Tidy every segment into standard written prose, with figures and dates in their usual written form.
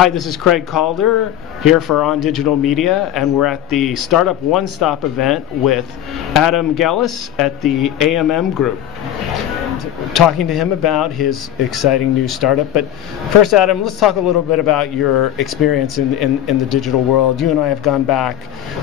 Hi, this is Craig Calder here for On Digital Media, and we're at the Startup One Stop event with Adam Gellis at the AMM Group. Talking to him about his exciting new startup. But first, Adam, let's talk a little bit about your experience in the digital world. You and I have gone back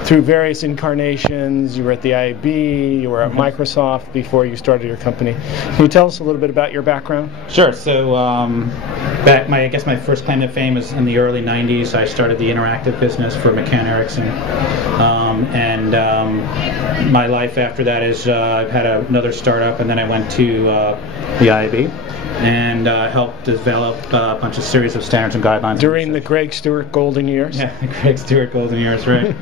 through various incarnations. You were at the IAB, you were at Microsoft before you started your company. Can you tell us a little bit about your background? Sure. So I guess my first claim to fame was in the early 90s. I started the interactive business for McCann Erickson. My life after that is I've had another startup, and then I went to the IAB and helped develop a bunch of series of standards and guidelines. During the Greg Stewart golden years? Yeah, the Greg Stewart golden years, right.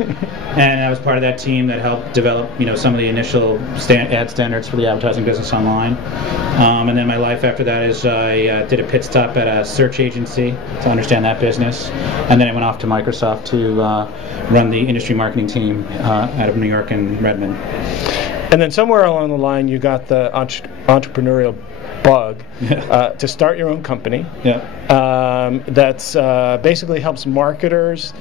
And I was part of that team that helped develop, some of the initial ad standards for the advertising business online. And then my life after that is I did a pit stop at a search agency to understand that business. And then I went off to Microsoft to run the industry marketing team out of New York and Redmond. And then somewhere along the line, you got the entrepreneurial bug to start your own company. That's basically helps marketers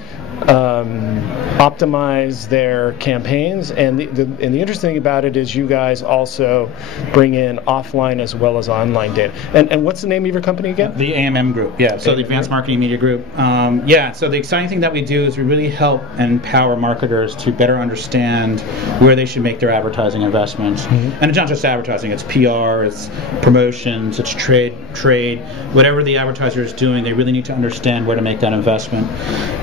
optimize their campaigns, and the interesting thing about it is you guys also bring in offline as well as online data. And what's the name of your company again? The AMM Group. So the Advanced Marketing Media Group. So the exciting thing that we do is we really help empower marketers to better understand where they should make their advertising investments. And it's not just advertising, it's PR, it's promotions, it's trade, whatever the advertiser is doing, they really need to understand where to make that investment.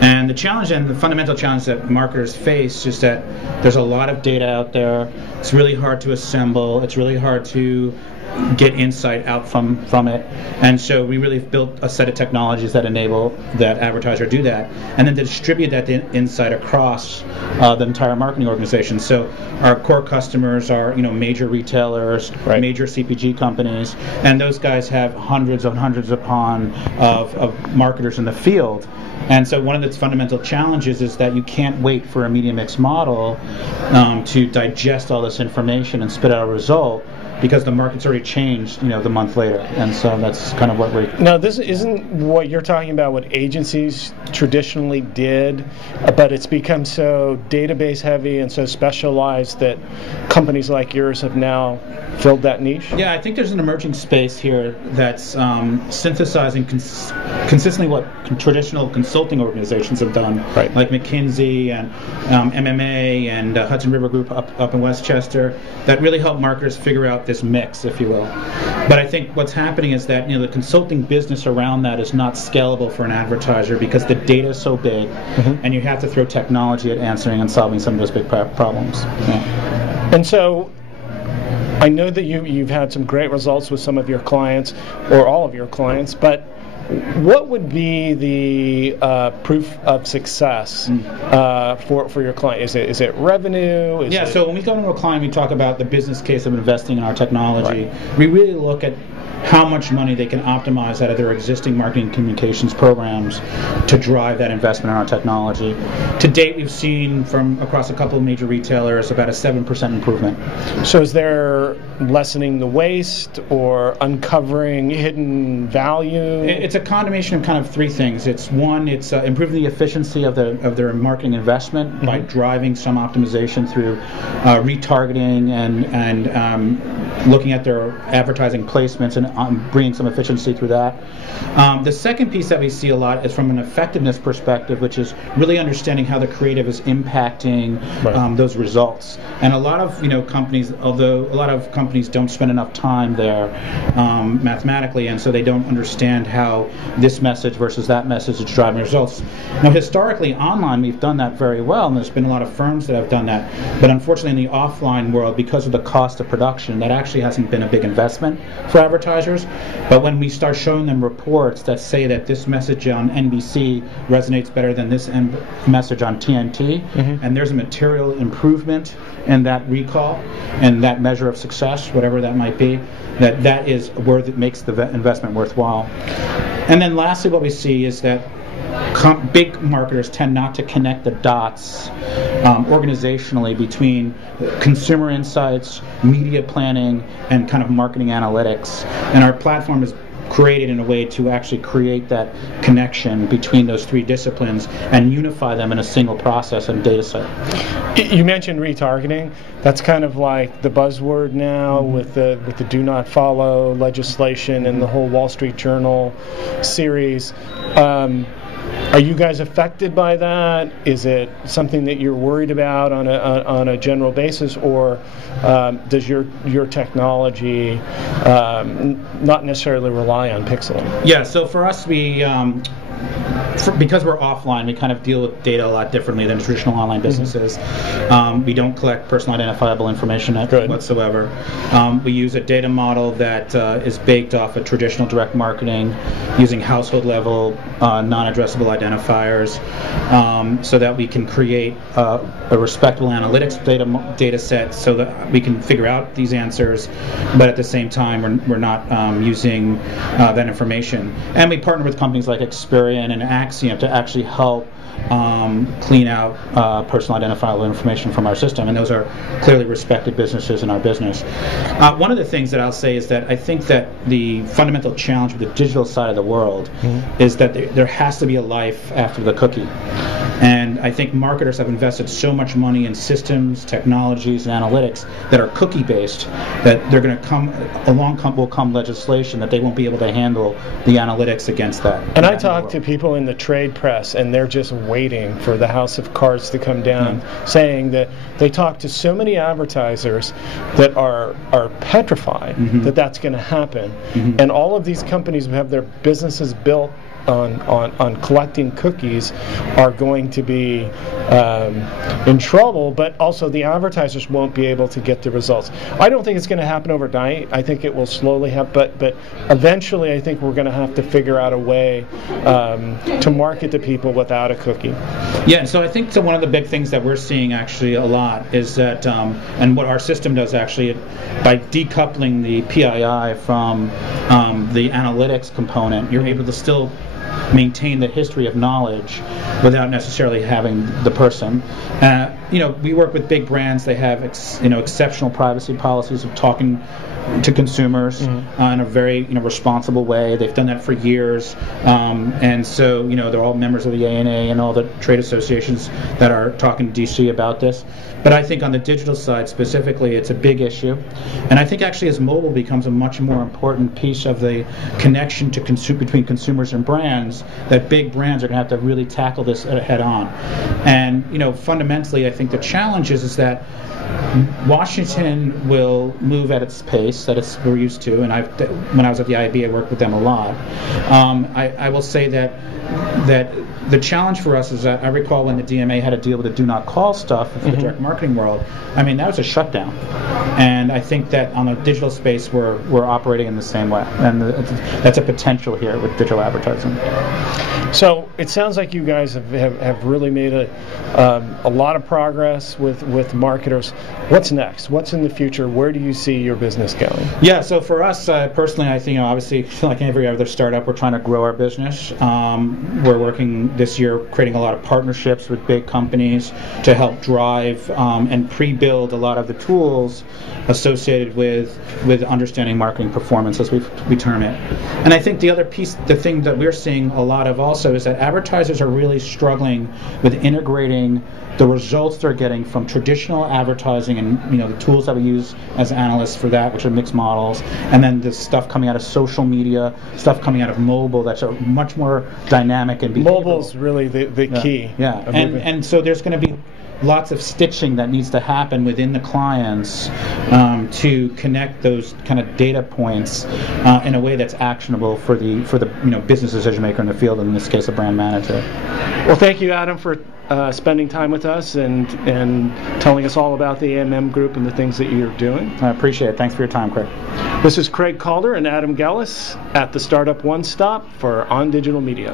And the challenge and the fundamental challenge that marketers face is that there's a lot of data out there. It's really hard to assemble. It's really hard to get insight out from it. And so we really built a set of technologies that enable that advertiser to do that, and then to distribute that insight across the entire marketing organization. So our core customers are major retailers, major CPG companies, and those guys have hundreds of marketers in the field. And so one of the fundamental challenges is that you can't wait for a media mix model to digest all this information and spit out a result, because the market's already changed, the month later. And so that's kind of what we... Now, this isn't what you're talking about, what agencies traditionally did, but it's become so database heavy and so specialized that companies like yours have now filled that niche? Yeah, I think there's an emerging space here that's synthesizing consistently what traditional consulting organizations have done, like McKinsey and MMA and Hudson River Group up in Westchester, that really help marketers figure out this mix, if you will. But I think what's happening is that the consulting business around that is not scalable for an advertiser because the data is so big, and you have to throw technology at answering and solving some of those big problems. And so I know that you've had some great results with some of your clients, or all of your clients, but what would be the proof of success for your client? Is it revenue? So when we go to a client, we talk about the business case of investing in our technology. We really look at how much money they can optimize out of their existing marketing communications programs to drive that investment in our technology. To date, we've seen from across a couple of major retailers about a 7% improvement. So is there lessening the waste or uncovering hidden value? It's a combination of kind of three things. It's improving the efficiency of their marketing investment by driving some optimization through retargeting and looking at their advertising placements and bringing some efficiency through that. The second piece that we see a lot is from an effectiveness perspective, which is really understanding how the creative is impacting those results. And a lot of companies, although a lot of companies don't spend enough time there mathematically, and so they don't understand how this message versus that message is driving results. Now, historically, online, we've done that very well, and there's been a lot of firms that have done that. But unfortunately, in the offline world, because of the cost of production, that actually hasn't been a big investment for advertisers. But when we start showing them reports that say that this message on NBC resonates better than this message on TNT, and there's a material improvement in that recall and that measure of success, whatever that might be, that is worth it, makes the investment worthwhile. And then lastly, what we see is that big marketers tend not to connect the dots organizationally between consumer insights, media planning, and kind of marketing analytics. And our platform is created in a way to actually create that connection between those three disciplines and unify them in a single process and data set. You mentioned retargeting. That's kind of like the buzzword now with the do not follow legislation and the whole Wall Street Journal series. Are you guys affected by that? Is it something that you're worried about on a general basis, or does your technology not necessarily rely on pixeling? Yeah, so for us, because we're offline, we kind of deal with data a lot differently than traditional online businesses. We don't collect personal identifiable information whatsoever. We use a data model that is baked off of traditional direct marketing using household level non-addressable identifiers so that we can create a respectable analytics data set so that we can figure out these answers, but at the same time we're not using that information. And we partner with companies like Experian and Axiom to actually help clean out personal identifiable information from our system, and those are clearly respected businesses in our business. One of the things that I'll say is that I think that the fundamental challenge with the digital side of the world is that there has to be a life after the cookie. And I think marketers have invested so much money in systems, technologies, and analytics that are cookie-based that they're going to will come legislation that they won't be able to handle the analytics against that. And I talk to people in the trade press, and they're just waiting for the house of cards to come down, saying that they talk to so many advertisers that are petrified that that's going to happen. And all of these companies who have their businesses built on collecting cookies are going to be in trouble, but also the advertisers won't be able to get the results. I don't think it's going to happen overnight. I think it will slowly happen, but eventually I think we're going to have to figure out a way to market to people without a cookie. Yeah, so I think one of the big things that we're seeing actually a lot is that, and what our system does actually, by decoupling the PII from the analytics component, you're able to still maintain the history of knowledge without necessarily having the person. We work with big brands. They have exceptional privacy policies of talking to consumers in a very responsible way. They've done that for years, and so they're all members of the ANA and all the trade associations that are talking to DC about this. But I think on the digital side specifically, it's a big issue, and I think actually as mobile becomes a much more important piece of the connection to between consumers and brands, that big brands are going to have to really tackle this head on. And fundamentally, I think the challenge is that Washington will move at its pace that we're used to, and when I was at the IAB, I worked with them a lot. I will say that the challenge for us is that I recall when the DMA had to deal with the do not call stuff for the direct marketing world. I mean, that was a shutdown, and I think that on the digital space we're operating in the same way, and that's a potential here with digital advertising. So it sounds like you guys have really made a lot of progress with marketers. What's next? What's in the future? Where do you see your business going? Yeah, so for us personally, I think obviously like every other startup, we're trying to grow our business. We're working this year creating a lot of partnerships with big companies to help drive and pre-build a lot of the tools associated with understanding marketing performance, as we term it. And I think the other piece, the thing that we're seeing a lot of also, is that advertisers are really struggling with integrating the results they're getting from traditional advertising and the tools that we use as analysts for that, which are mixed models, and then the stuff coming out of social media, stuff coming out of mobile that's much more dynamic and behavioral. Mobile's really the key. Yeah, and so there's going to be lots of stitching that needs to happen within the clients to connect those kind of data points in a way that's actionable for the business decision maker in the field, in this case a brand manager. Well, thank you, Adam, for spending time with us and telling us all about the AMM group and the things that you're doing. I appreciate it. Thanks for your time, Craig. This is Craig Calder and Adam Gellis at the Startup One Stop for On Digital Media.